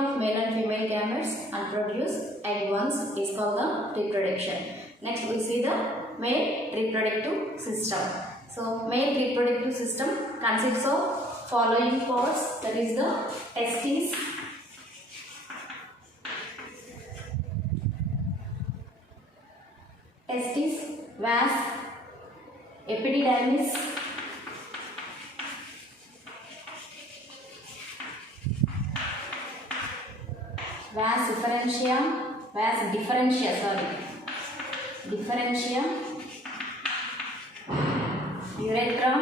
of male and female gametes and produce egg ones is called the reproduction. Next we see the male reproductive system. So male reproductive system consists of following parts, that is the testes, vas, epididymis, vas differentia, urethra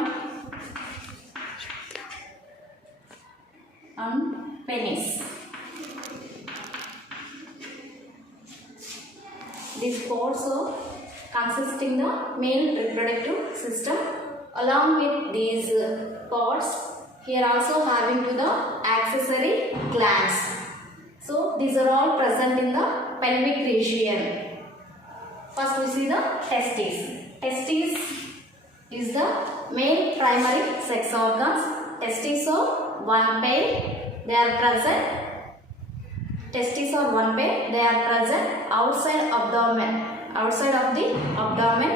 and penis. These parts are consisting the male reproductive system. Along with these parts, here also having to the accessory glands. So these are all present in the pelvic region. First we see the testes. Testes is the male primary sex organs. Testes are one pair. They are present. Testes are one pair. They are present outside abdomen. Outside of the abdomen.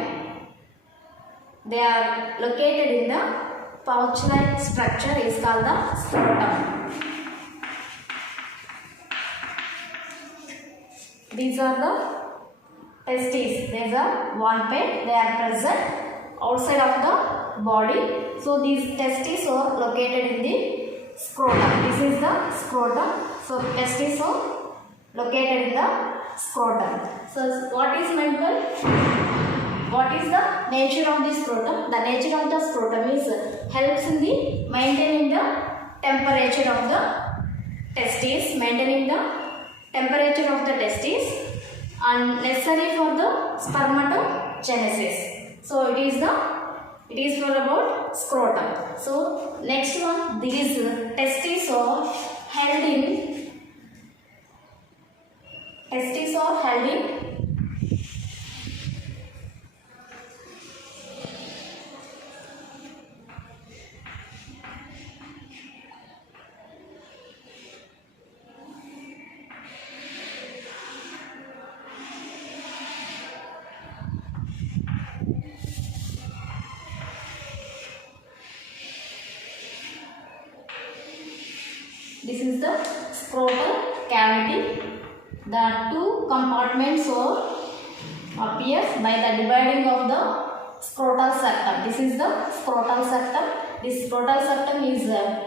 They are located in the pouch-like structure is called the scrotum. These are the testes. These are one pair. They are present outside of the body. So these testes are located in the scrotum. This is the scrotum. So testes are located in the scrotum. So what is meant by, what is the nature of the scrotum? The nature of the scrotum is helps in the maintaining the temperature of the testes, maintaining the temperature of the testes and necessary for the spermatogenesis. So it is for about scrotum. So next one, these testes are held in this is the scrotal cavity. The two compartments appears by the dividing of the scrotal septum. This is the scrotal septum. This scrotal septum is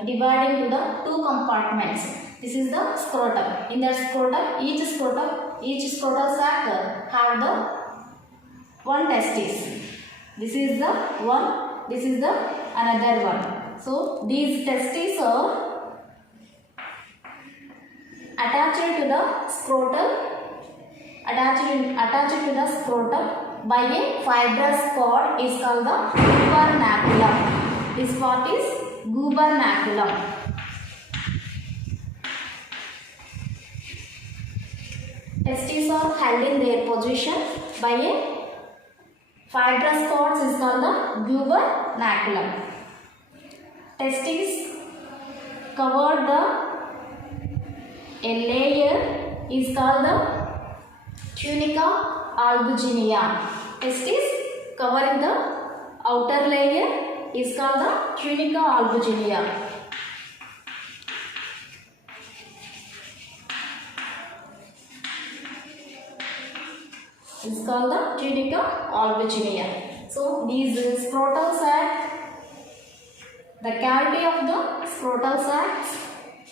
dividing to the two compartments. This is the scrotum. In that scrotum, each scrotal sac have the one testis. This is the one. This is the another one. So these testes are attached to the scrotum by a fibrous cord is called the gubernaculum. This part is gubernaculum. Testes are held in their position by a fibrous cord is called the gubernaculum. Testes cover a layer is called the tunica albuginea. Testes covering the outer layer is called the tunica albuginea. It's called the tunica albuginea. So these scrotal sac, the cavity of the scrotal sacs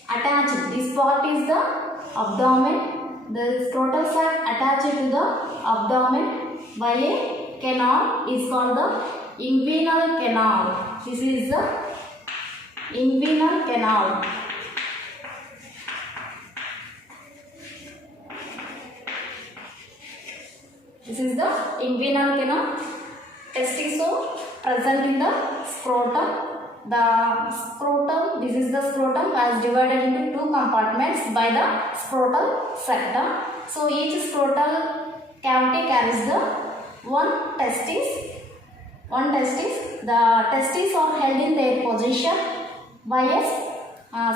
attached. This part is the abdomen. The scrotal sac attached to the abdomen by a canal is called the inguinal canal. This is the inguinal canal. This is the inguinal canal. Testes are present in the scrotum. The scrotum, this is the scrotum, as divided into two compartments by the scrotal septum. So each scrotal cavity carries the one testis. The testes are held in their position by a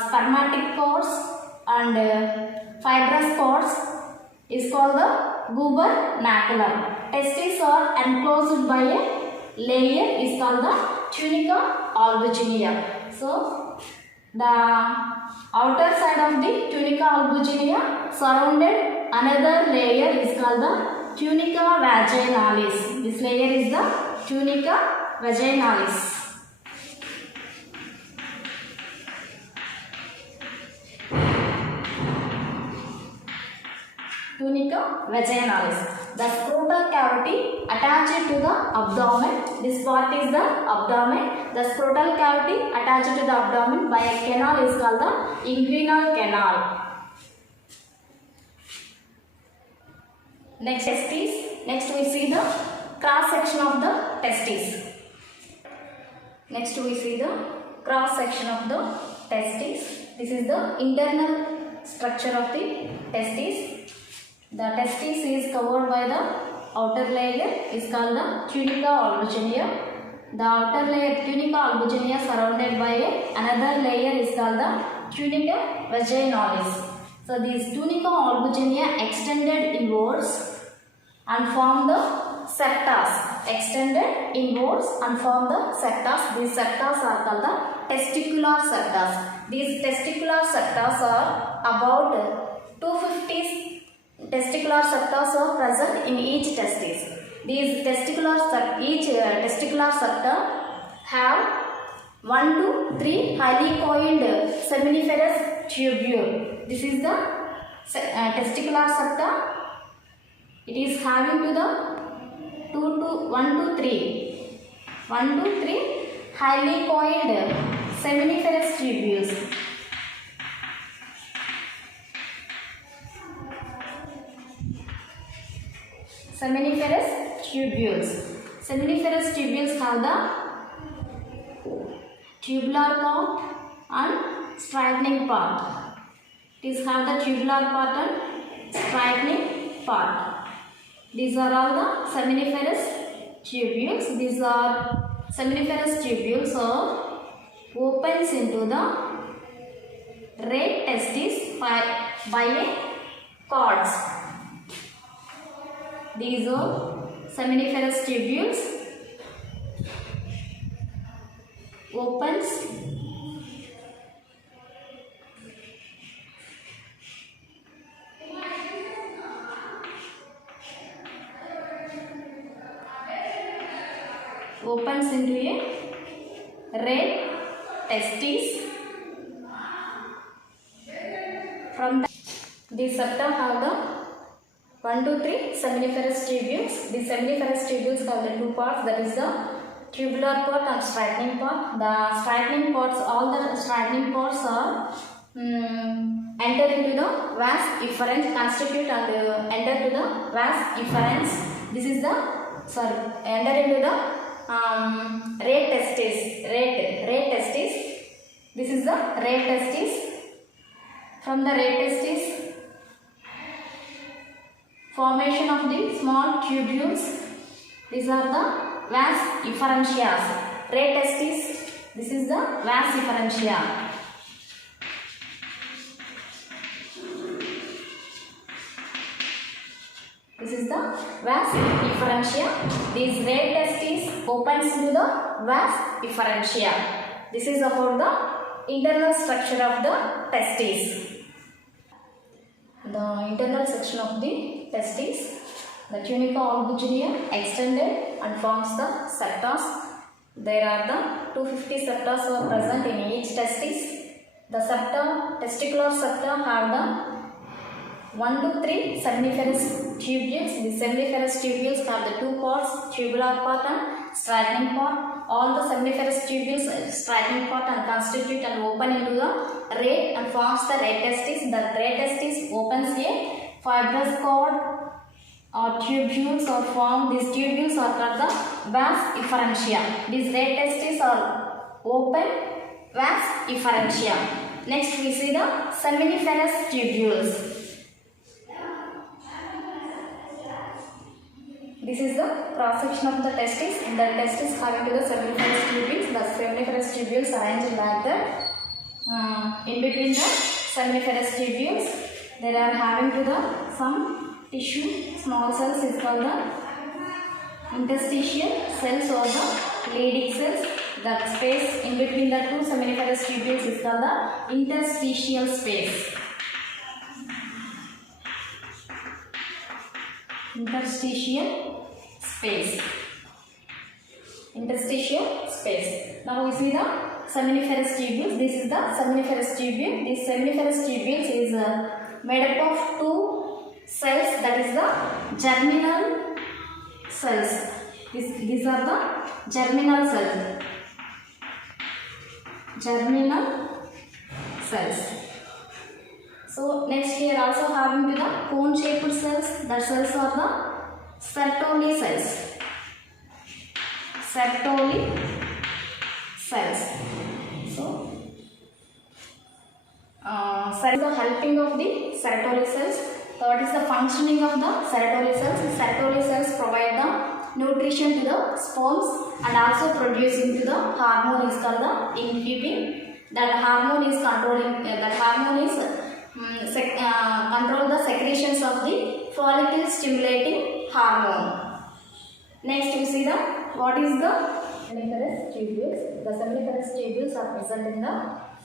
spermatic cords and fibrous parts is called the gubernaculum. Testes are enclosed by a layer is called the tunica albuginea. So the outer side of the tunica albuginea surrounded another layer is called the tunica vaginalis. This layer is the tunica vaginalis. Tunica vaginalis. The scrotal cavity attached to the abdomen. This part is the abdomen. The scrotal cavity attached to the abdomen by a canal is called the inguinal canal. Next testes. Next we see the cross section of the testes. Next we see the cross section of the testes. This is the internal structure of the testes. The testis is covered by the outer layer is called the tunica albuginea. The outer layer tunica albuginea surrounded by another layer is called the tunica vaginalis. So these tunica albuginea extended inwards and form the septas. Extended inwards and form the septas. These septas are called the testicular septas. These testicular septas are about 250 testicular septas are present in each testis. These each testicular septa have 1 to 3 highly coiled seminiferous tubule. This is the testicular septa. It is having to the 1 to 3 highly coiled seminiferous tubules. Seminiferous tubules. Seminiferous tubules have the tubular part and straightening part. These have the tubular part and straightening part. These are all the seminiferous tubules. These are seminiferous tubules are opens into the red testis by a cords. These are seminiferous tubules opens into a red testis. From the septa have the 1 to 3 seminiferous tubules. These seminiferous tubules have the two parts, that is the tubular part and straightening part. The straightening parts, all the straightening parts are enter into the vas efferens, constitute and enter to the vas efferens. This is the enter into the red testis. This is the red testis. From the red testis, formation of the small tubules. These are the vas efferentia. Red testis. This is the vas efferentia. This is the vas efferentia. These red testes opens into the vas efferentia. This is about the internal structure of the testes. The internal section of the testes. The tunica albuginea extended and forms the septas. There are the 250 septas are present in each testis. The testicular septa have the 1 to 3 seminiferous tubules. The seminiferous tubules have the two parts, tubular part and straightening part. All the seminiferous tubules, straightening part and constitute and open into the red and forms the red testis. The red testis opens a fibrous cord or tubules or form. These tubules are called the vas efferentia. These red testis are open vas efferentia. Next we see the seminiferous tubules. This is the cross section of the testis. In the testis having to the seminiferous tubules. The seminiferous tubules arranged like that. In between the seminiferous tubules. They are having to the some tissue small cells is called the interstitial cells or the Leydig cells. The space in between the two seminiferous tubules is called the interstitial space. Interstitial space. Interstitial space. Now we see the seminiferous tubules. This is the seminiferous tubule. This seminiferous tubules is made up of two cells, that is the germinal cells. These are the germinal cells. Germinal cells. So next we are also having to the cone shaped cells. The cells are the Sertoli cells. Sertoli cells. So the helping of the Sertoli cells. Third is the functioning of the Sertoli cells. Sertoli cells provide the nutrition to the sperms and also producing to the hormone is called the inhibin. That hormone is controlling. Control the secretions of the follicle stimulating hormone. Next we see the what is the seminiferous tubules. The seminiferous tubules are present in the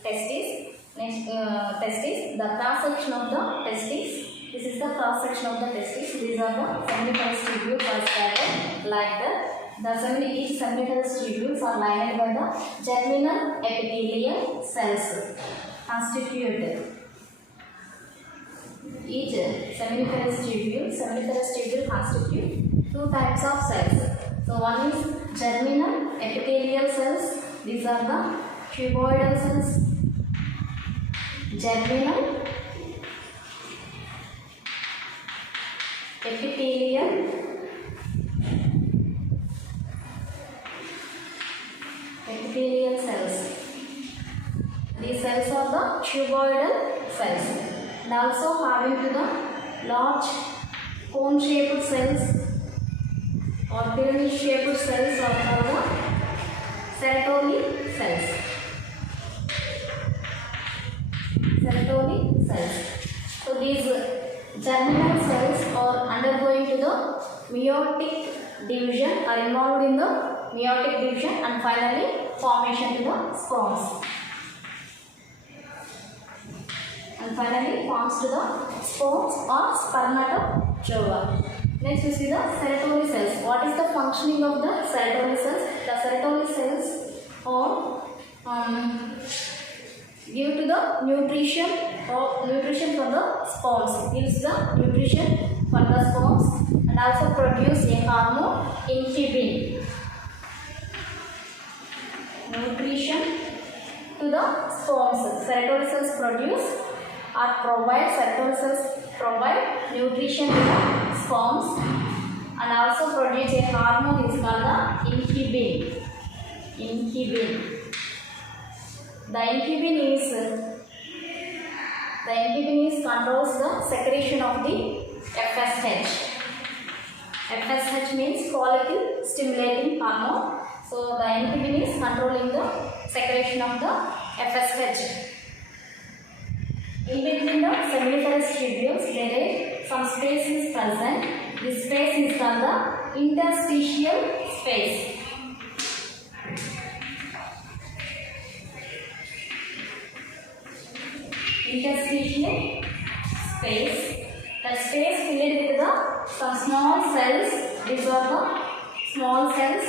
testes. Next testes, the cross section of the testes. This is the cross section of the testes. These are the seminiferous tubules are scattered like that. Each seminiferous tubules are lined by the germinal epithelial cells constituted. Each seminiferous tubule constitute two types of cells. So one is germinal epithelial cells. These are the cuboidal cells. Germinal epithelial cells. These cells are the cuboidal cells. And also having to the large cone shaped cells or pyramid shaped cells are called the Sertoli cells. Sertoli cells. So these germinal cells are undergoing to the meiotic division, are involved in the meiotic division and finally formation to the sperms. And finally forms to the spores or spermatozoa. Next we see the Sertoli cells. What is the functioning of the Sertoli cells? The Sertoli cells are give to the nutrition from the sperms. Gives the nutrition for the sperms and also produce a hormone inhibin. Nutrition to the sperms. Sertoli cells produce or provide nutrition to the sperms and also produce a hormone is called the inhibin. The inhibin controls the secretion of the FSH. FSH means follicle stimulating hormone. So the inhibin is controlling the secretion of the FSH. In between the seminiferous tubules, there is some space is present. This space is called the interstitial space. Interstitial space. The space filled with the some small cells. These are the small cells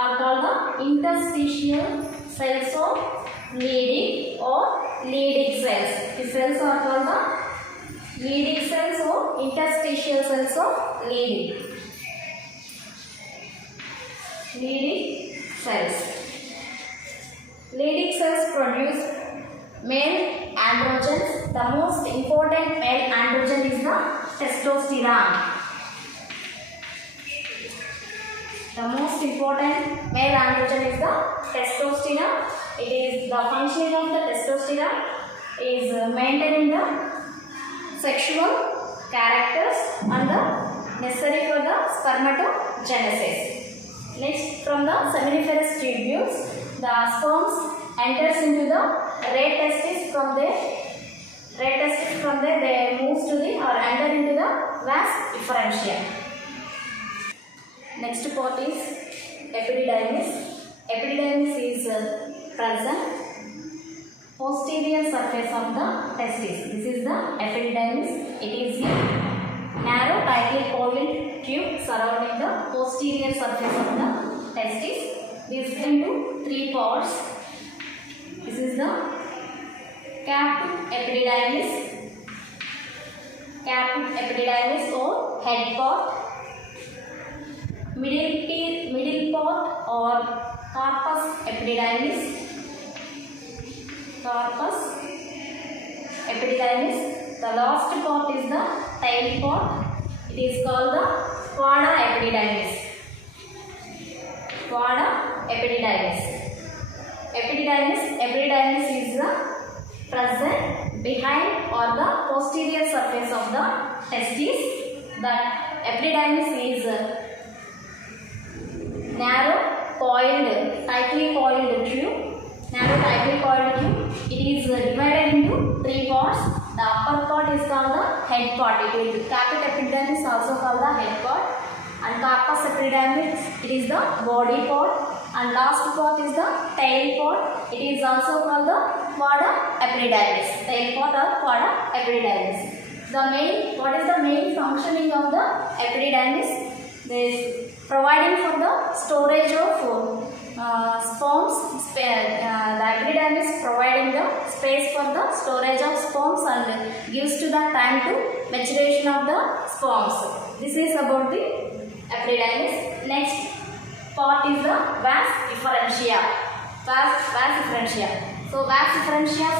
are called the interstitial cells of Leydig or Leydig cells. The cells are called the Leydig cells or interstitial cells of Leydig. Leydig cells. Leydig cells produce male androgens. The most important male androgen is the testosterone. The most important male androgen is the testosterone. It is the functioning of the testosterone is maintaining the sexual characters and the necessary for the spermatogenesis. Next, from the seminiferous tubules, the sperms enters into the red testis from their Red testis, from there they move to the or enter into the vas efferentia. Next part is epididymis. Epididymis is present posterior surface of the testis. This is the epididymis. It is a narrow tightly coiled tube surrounding the posterior surface of the testis. This is into three parts. This is the capped epididymis or head part, middle part or corpus epididymis, the last part is the tail part. It is called the quada epididymis. Epididymis is the present behind or the posterior surface of the testis. The epididymis is tightly coiled tube. It is divided into three parts. The upper part is called the head part. It is caput epididymis is also called the head part. And corpus epididymis, it is the body part. And last part is the tail part. It is also called the quada epididymis. Tail part or quada epididymis. What is the main functioning of the epididymis? This is providing for the storage of sperms. The epididymis providing the space for the storage of sperms and gives to the time to maturation of the sperms. This is about the epididymis. Next part is the vas efferentia. So vas efferentia,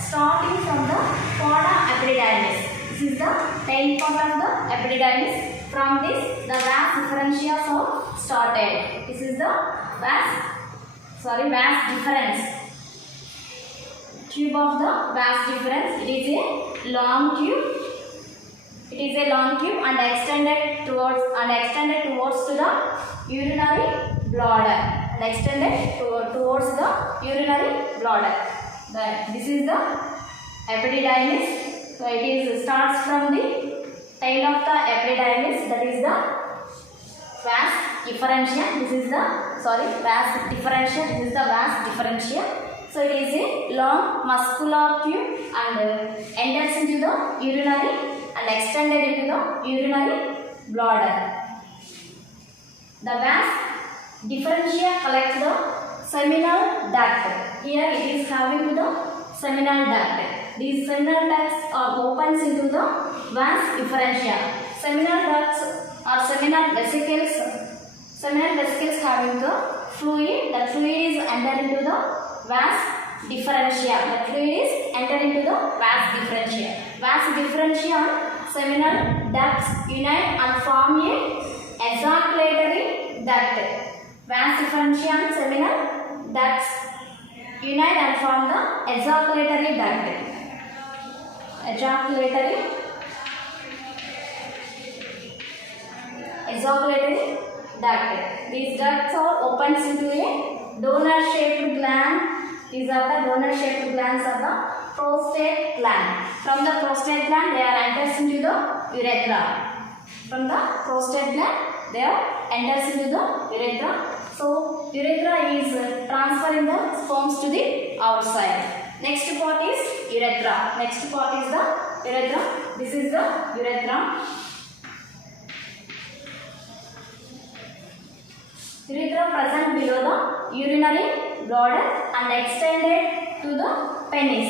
starting from the quada epididymis. This is the tail part of the epididymis. From this, the vas efferentia are started. This is the vas deferens. Tube of the vas deferens. It is a long tube. And extended towards to the urinary bladder. This is the epididymis. So it starts from the tail of the epididymis, that is the vas efferentia. This is the vas differentia. So it is a long muscular tube and enters into the urinary and extended into the urinary bladder. The vas differentia collects the seminal duct. Here it is having the seminal duct. These seminal ducts are opens into the vas efferentia. Seminal ducts are seminal vesicles having the fluid. The fluid is enter into the vas differentia. Vas differentia and seminal ducts unite and form a ejaculatory duct. Vas differentia and seminal ducts unite and form the ejaculatory duct. These ducts are opens into a donor-shaped gland. These are the donor-shaped glands of the prostate gland. From the prostate gland, they are enters into the urethra. So urethra is transferring the sperms to the outside. Next part is urethra. This is the urethra. Urethra present below the urinary bladder and extended to the penis.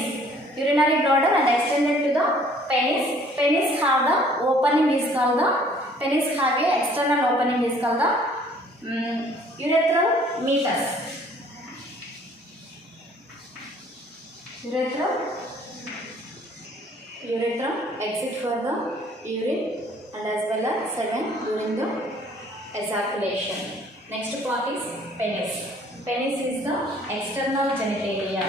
Penis have the opening is called the external opening is called the urethral meatus. Urethra exit for the urine and as well as semen during the ejaculation. Next part is penis. Penis is the external genitalia.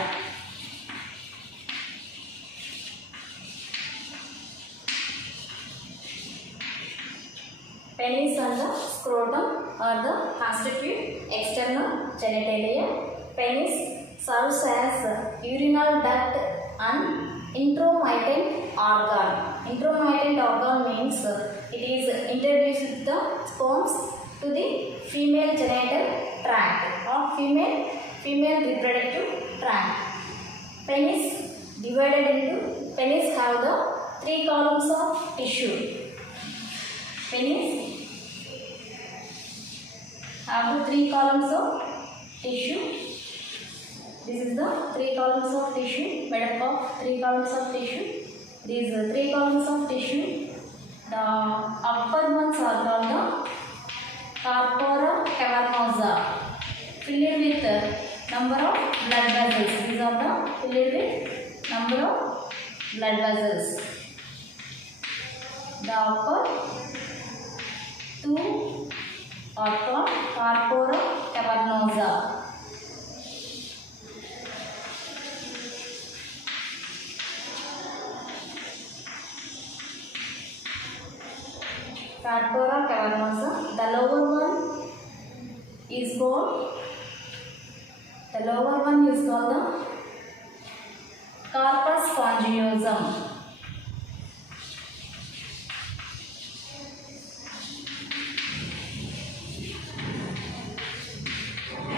Penis and the scrotum are the constitute external genitalia. Penis serves as urinal duct and intromittent organ. Intromittent organ means it is introduced with the sperms to the female genital tract or female reproductive tract. Penis divided into, penis have the 3 columns of tissue. Penis have the 3 columns of tissue. This is the 3 columns of tissue, made up of 3 columns of tissue. These 3 columns of tissue, the upper ones are called the corpora cavernosa, filled with number of blood vessels. These are the filled with number of blood vessels. The upper 2 are called corpora cavernosa. Corpora cavernosa. The lower one is called the corpus spongiosum.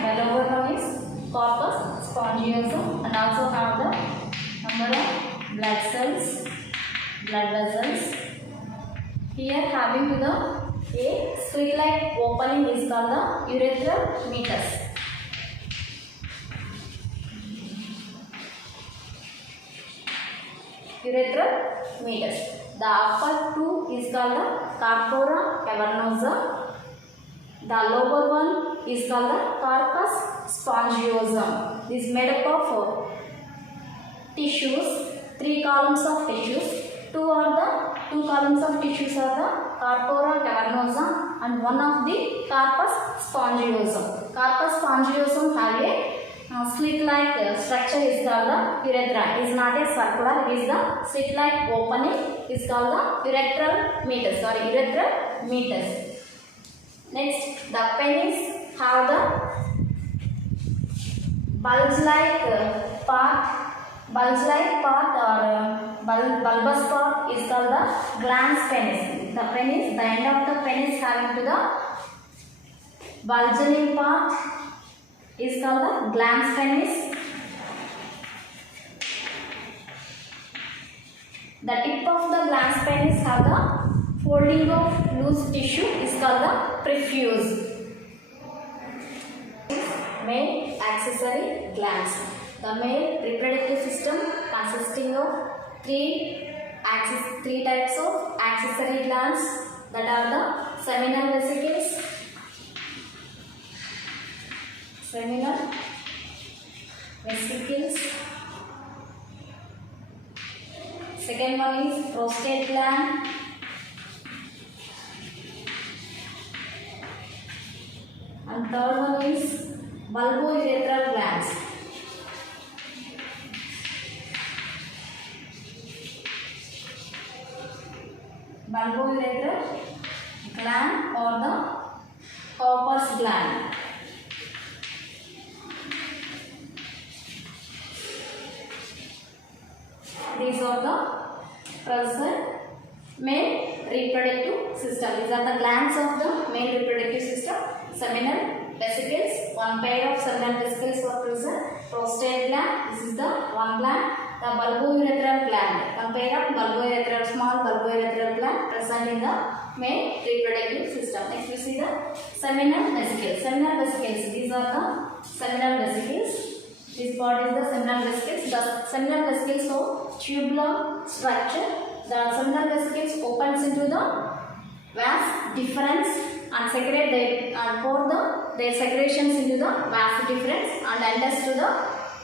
The lower one is corpus spongiosum and also have the number of blood vessels. Here having to the a slit-like opening is called the urethral meatus. Urethral meatus. The upper 2 is called the corpora cavernosa. The lower one is called the corpus spongiosum. This is made up of tissues, 3 columns of tissues. 2 columns of tissues are the corpora cavernosa and one of the corpus spongiosum. Corpus spongiosum have a slit-like structure is called the urethra. It is not a circular, it is the slit-like opening is called the urethral meatus. Next, the penis have the bulge-like part or bulbous part is called the glans penis. The end of the penis having to the bulging part is called the glans penis. The tip of the glans penis have the folding of loose tissue is called the prepuce. Male accessory glands. The male reproductive system consisting of three types of accessory glands, that are the seminal vesicles, second one is prostate gland, and third one is bulbourethral glands. Bulbourethral gland or the corpus gland. These are the present male reproductive system. These are the glands of the male reproductive system. Seminal vesicles, one pair of seminal vesicles are present. Prostate gland, this is the one gland. The bulbourethral gland, one pair of small bulbourethral gland present in the male reproductive system. Next we see the seminal vesicles. These are the seminal vesicles. This part is the seminal vesicles. The seminal vesicles show tubular structure. The seminal vesicles opens into the vas deferens and secrete their secretions into the vas deferens and enters to the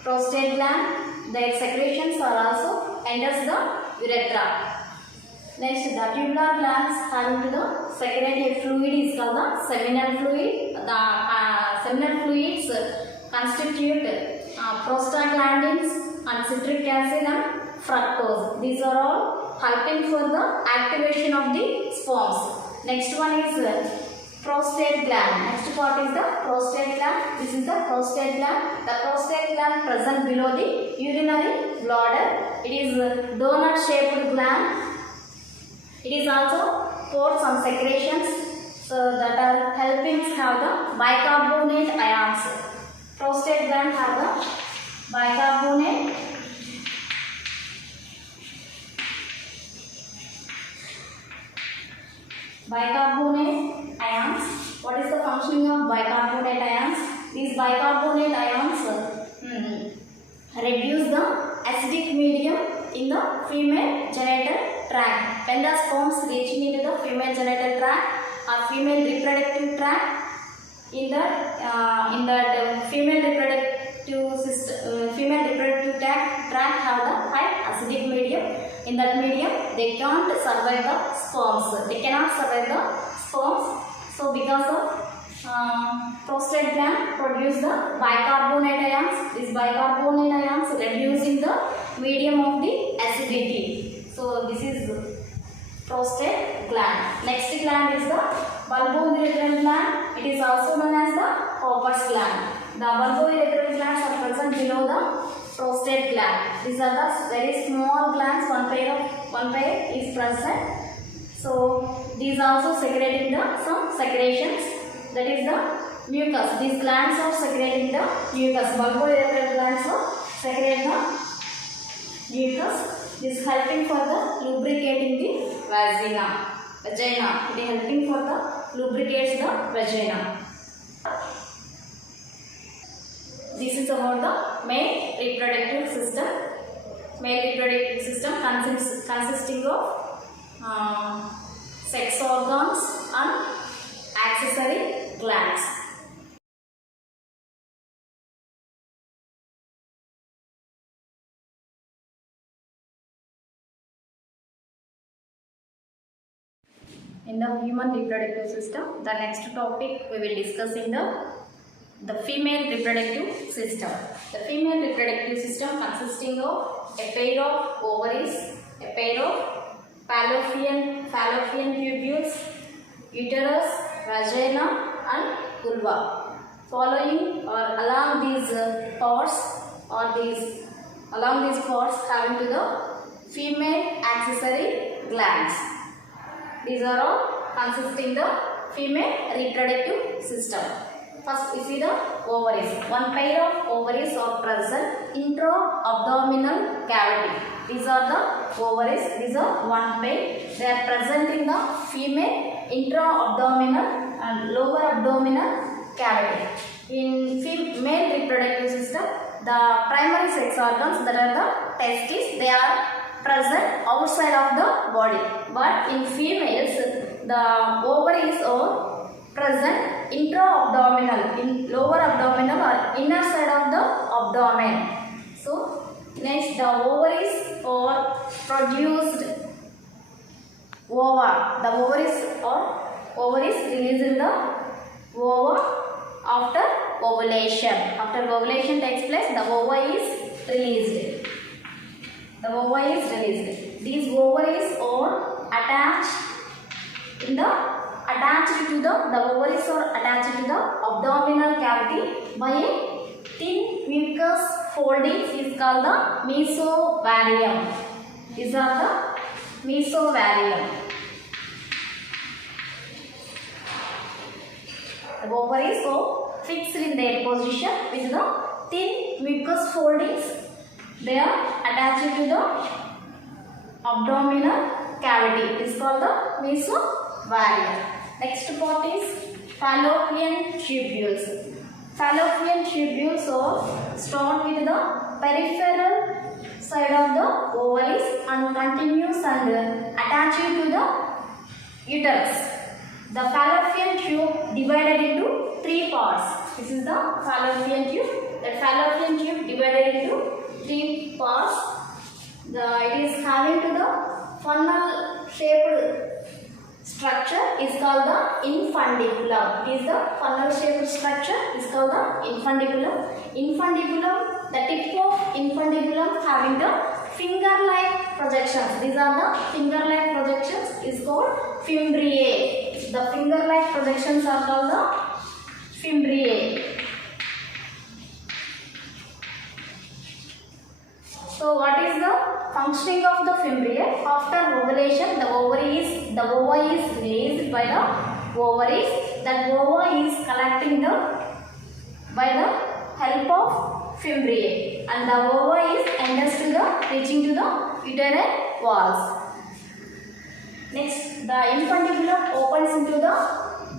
prostate gland. Their secretions are also enters the urethra. Next, the tubular glands having to the secrete a fluid is called the seminal fluid. The seminal fluids constitute prostaglandins and citric acid and fructose. These are all helping for the activation of the sperms. Next one is prostate gland. Next part is the prostate gland. This is the prostate gland. The prostate gland present below the urinary bladder It is a donut shaped gland. It is also for some secretions so that are helping have the bicarbonate ions. Prostate gland have the bicarbonate ions. What is the functioning of bicarbonate ions? These bicarbonate ions reduce the acidic medium in the female genital tract. When the sperms reaching into the female genital tract or female reproductive tract, in that female reproductive system, female reproductive tract have the high acidic medium. In that medium, they can't survive the sperms. They cannot survive the sperms. So, because of prostate gland produce the bicarbonate ions. These bicarbonate ions reducing the medium of the acidity. So, this is prostate gland. Next gland is the bulbourethral gland. It is also known as the Hopper's gland. The bulbourethral glands are present below the prostate gland. These are the very small glands. One pair is present. So these also secreting some secretions. That is the mucus. These glands are secreting the mucus. Bulbourethral glands are secreting the mucus. This is helping for the lubricating the vagina. It is helping for the lubricates the vagina. This is about the male reproductive system. Male reproductive system consisting of sex organs and accessory glands. In the human reproductive system, the next topic we will discuss in the female reproductive system. The female reproductive system consisting of a pair of ovaries, a pair of fallopian tubules, uterus, vagina and vulva. Following or along these parts having to the female accessory glands. These are all consisting the female reproductive system. First, we see the ovaries. One pair of ovaries are present intra-abdominal cavity. These are the ovaries. These are one pair. They are present in the female intra-abdominal and lower abdominal cavity. In male reproductive system, the primary sex organs, that are the testes, they are present outside of the body. But in females, the ovaries are present intra-abdominal, in lower abdominal or inner side of the abdomen. So, next the ovaries are produced ova. The ovaries released in the ova after ovulation. After ovulation takes place, the ova is released. These ovaries are attached to the ovaries are attached to the abdominal cavity by a thin mucus foldings is called the mesovarium. These are the mesovarium. The ovaries are fixed in their position with the thin mucus foldings. They are attached to the abdominal cavity. It is called the mesovarium. Next part is fallopian tubules. Fallopian tubules are start with the peripheral side of the ovaries and continues and attached to the uterus. The fallopian tube divided into three parts. This is the fallopian tube. The fallopian tube divided into three parts. It is having to the funnel shaped structure is called the infundiculum. It is the funnel shaped structure is called the infundiculum. Infundiculum, the tip of infundiculum having the finger-like projections. These are the finger-like projections is called fimbriae. The finger-like projections are called the fimbriae. So what is the functioning of the fimbria. After ovulation, the ova is released by the ovaries. That ova is collecting by the help of fimbria, and the ova is enters to the reaching to the uterine walls. Next, the infundibulum opens into the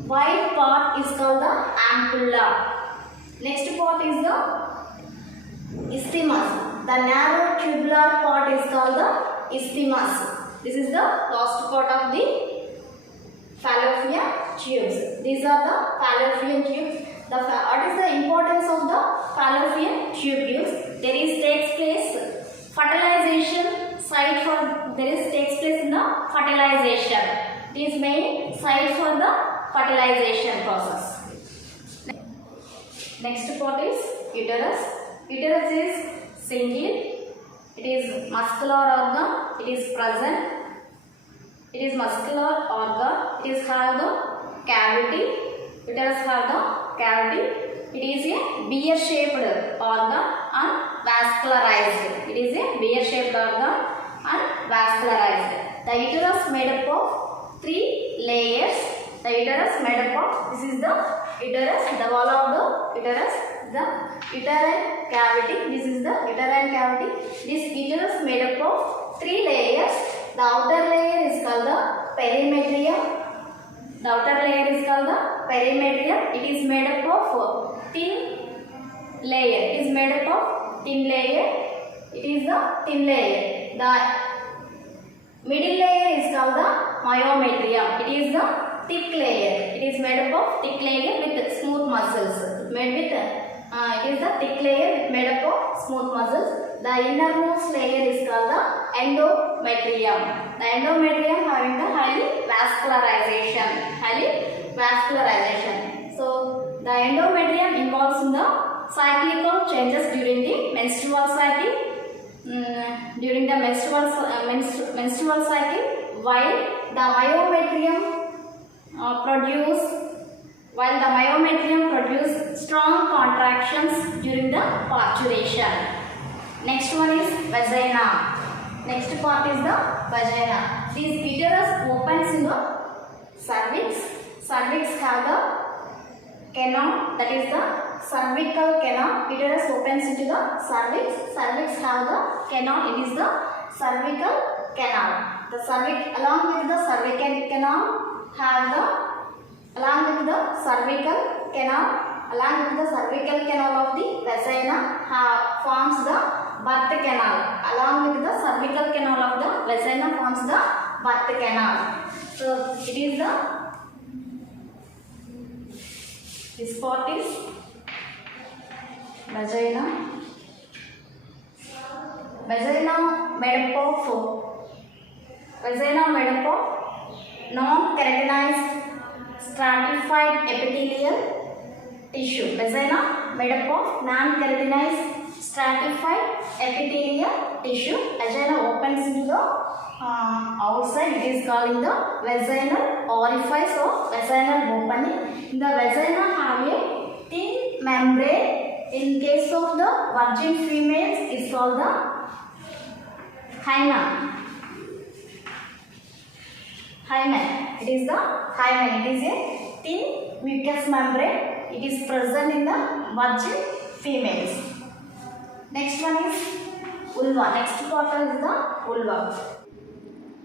wide part is called the ampulla. Next part is the isthmus. The narrow tubular part is called the isthmus. This is the last part of the fallopian tubes. These are the fallopian tubes. What is the importance of the fallopian tubules? Takes place fertilization site for takes place in the fertilization. It is main site for the fertilization process. Next part is uterus. Uterus is single. It is muscular organ. It is present. It is muscular organ. It is have the cavity. Uterus have the cavity. It is a beer-shaped organ and vascularized. It is a beer-shaped organ and vascularized. The uterus made up of 3 layers. The uterus made up of, this is the uterus, the wall of the uterus, the uterine cavity. This is the uterine cavity. This uterus made up of 3 layers. The outer layer is called the perimetrium. The outer layer is called the perimetrium. It is made up of thin layer. It is made up of thin layer. It is the thin layer. The middle layer is called the myometrium. It is the thick layer. It is made up of thick layer with smooth muscles. It is the thick layer made up of smooth muscles. The innermost layer is called the endometrium. The endometrium having the highly vascularization. So the endometrium involves in the cyclical changes during the menstrual cycle. During the menstrual cycle, while the myometrium produce strong contractions during the parturition. Next one is vagina. Next part is the vagina. This uterus opens in the cervix. Cervix have the canal, that is the cervical canal. Uterus opens into the cervix. Cervix have the canal. It is the cervical canal. The cervix, along with the cervical canal, have the cervical canal of the vagina forms the birth canal. Along with the cervical canal of the vagina forms the birth canal. So it is this part is vagina. Vagina made up of non-keratinized stratified epithelial tissue. Vagina made up of non-keratinized stratified epithelial tissue. Vagina opens into the outside. It is called the vaginal orifice or vaginal opening. The vagina have a thin membrane. In case of the virgin females, it is called the hymen. It is the hymen. It is a thin mucous membrane. It is present in the virgin females. Next one is vulva. Next part is the vulva.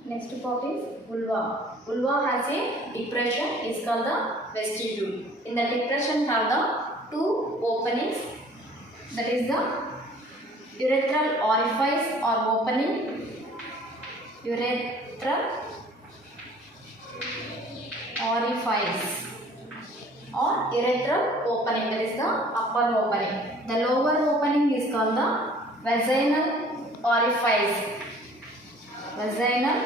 Next part is vulva. Vulva has a depression. It is called the vestibule. In the depression have the 2 openings. That is the urethral orifice or opening. Urethral orifice or urethral opening, that is the upper opening. The lower opening is called the vaginal orifice. Vaginal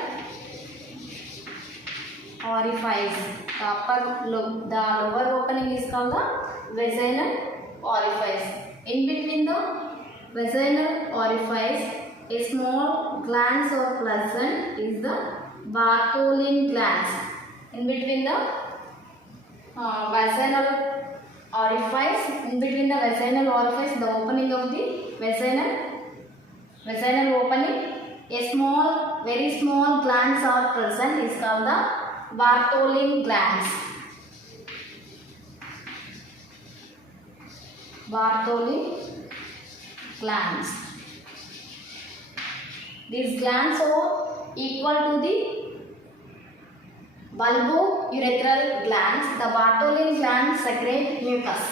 orifice. The lower opening is called the vaginal orifice. In between the vaginal orifice, a small glands or pleasant is the Bartholin glands. In between the vaginal orifice, the opening of the vaginal opening, a small, very small glands are present is called the Bartholin glands. Bartholin glands. These glands are equal to the bulbourethral glands. The Bartholin glands secrete mucus.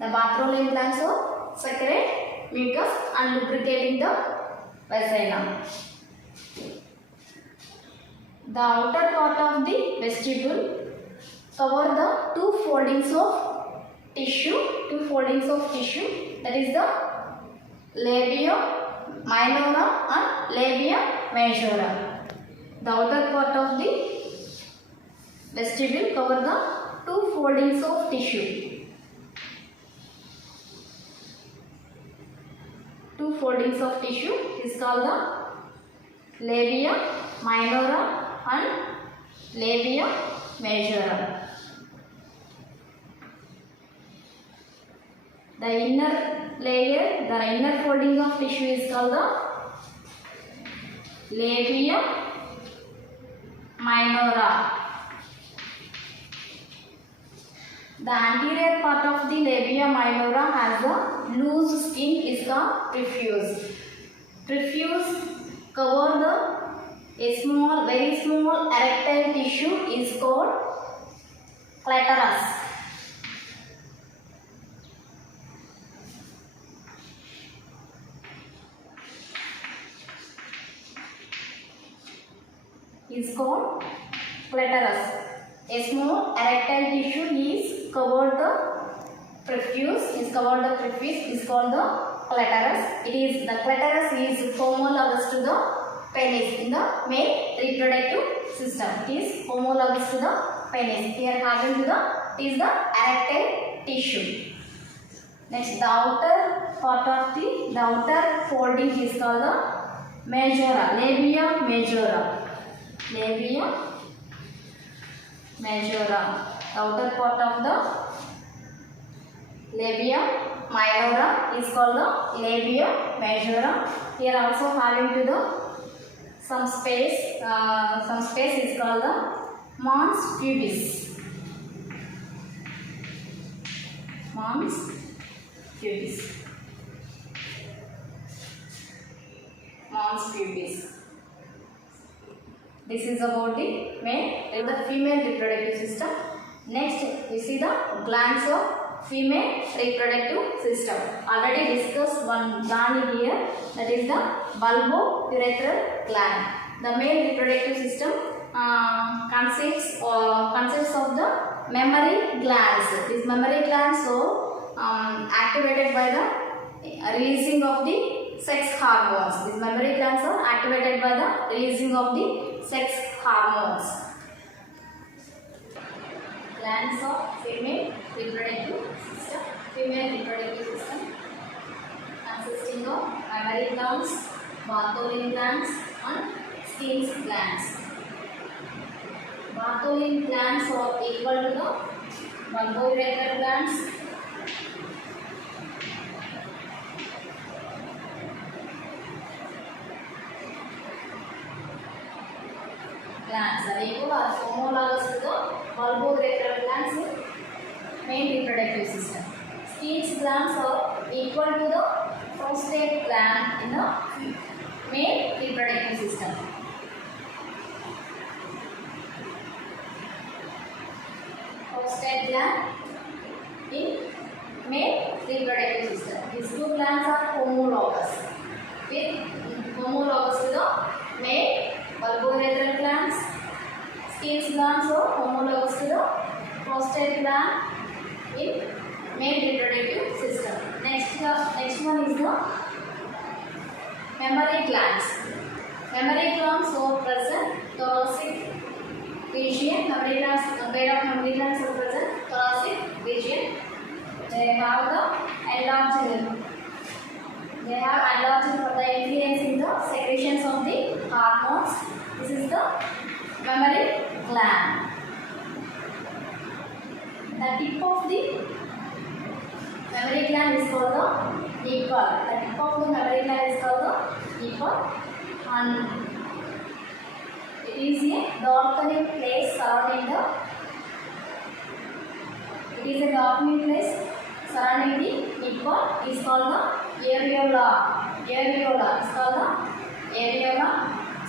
The Bartholin glands are secrete mucus and lubricating the vagina. The outer part of the vestibule cover the two foldings of tissue. That is the labia minora and labia majora. The outer part of the vestibule cover the two foldings of tissue. Two foldings of tissue is called the labia minora and labia majora. The inner layer, the inner folding of tissue is called the labia minora. The anterior part of the labia minora has a loose skin is called prepuce. Prepuce cover a small, very small erectile tissue is called clitoris. Is called clitoris. A small erectile tissue is covered the prepuce. Is called the clitoris. The clitoris is homologous to the penis in the male reproductive system. It is homologous to the penis. Here having to the is the erectile tissue. Next, the outer part of the outer folding is called the majora, labia majora. Labia majora. The outer part of the labia minora is called the labia majora. Here also having to the some space is called the mons pubis. Mons pubis. Mons pubis. This is about the male and the female reproductive system. Next, we see the glands of female reproductive system. Already discussed one gland here, that is the bulbourethral gland. The male reproductive system consists of the mammary glands. These mammary glands are activated by the releasing of the sex hormones. These mammary glands are activated by the releasing of the sex hormones. Glands of female reproductive system. Female reproductive system consisting of mammary glands, Bartholin glands and Skin's glands. Bartholin glands are equal to the bulbourethral glands. Glands are equal or homologous to the bulbourethral glands in male reproductive system. Skin's glands are equal to the prostate gland in the male reproductive system. Prostate gland in male reproductive system. These two glands are homologous to the male bulbourethral glands. Skin's glands are homologous to the prostate gland in male reproductive system. Next one is the mammary glands. Mammary glands are present thoracic region. Mammary glands, pair of mammary glands are present thoracic region. They have the enlarged. They have enlarged for the influence in the secretions of the hormones. This is the mammary gland. The tip of the mammary gland is called the nipple. The tip of the mammary gland is called the nipple, and it is a darkening place surrounding the. It is a darkening place surrounding the nipple. Is called the areola. Areola is called the areola.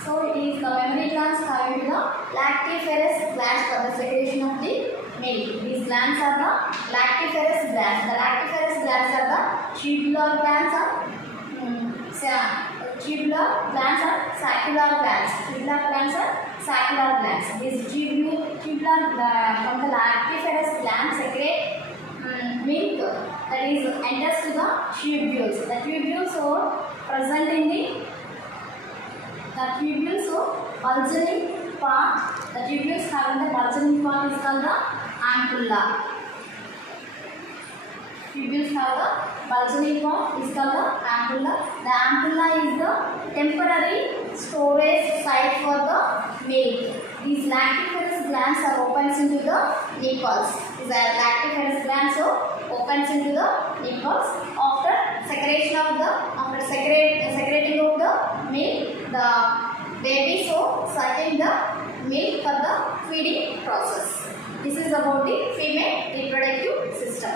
So it is the mammary glands having the lactiferous glands for the secretion of the milk. These glands are the lactiferous glands. The lactiferous glands are the tubular glands or tubular glands or saccular glands. Tubular glands or saccular glands. These tubular from the lactiferous glands secrete milk that is enters to the tubules. The tubules are present in the tubules of bulging part. The tubules having the bulging part is called the ampulla. Tubules have the bulging part is called the ampulla. The ampulla is the temporary storage site for the milk. These lactiferous glands are opens into the nipples. These are lactiferous glands so opens into the nipples. After secreting of the milk, the baby so sucking the milk for the feeding process. This is about the female reproductive system.